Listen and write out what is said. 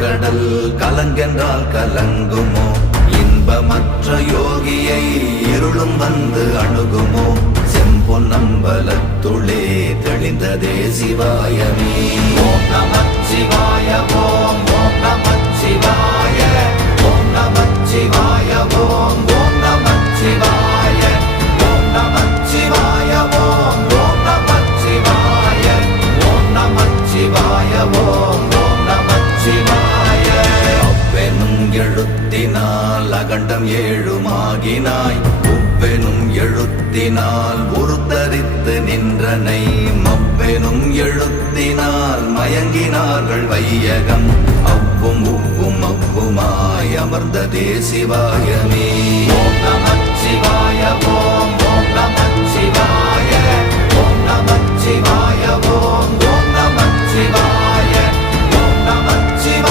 பார்க்கடல் கலங்கென்றால் கலங்குமோ? இன்பமற்ற யோகியை இருளும் வந்து அணுகுமோ? செம்பொன்னம்பலத்துளே தெளிந்ததே சிவாயமே. ஓம் நமச்சிவாய ஓம் ஓம் நமச்சிவாய ஓம் நமச்சிவாய ஓம் ஓம் நமச்சிவாய ஓம் நமச்சிவாய ஓம் ஓம் நமச்சிவாய ஓம் நமச்சிவாய ஓம் ஓம் நமச்சிவாய. அவ்வெனும் எழுத்தினால் அகண்டம் ஏழுமாகினாய், உவ்வெனும் எழுத்தினால் உருத்தரித்து நின்றனை, மவ்வெனும் எழுத்தினால் மயங்கினார்கள் வையகம், அவ்வும் உவ்வும் அவ்வுமாய் அமர்ந்ததே சிவாயமே. ஓம் நமச்சிவாய ஓம்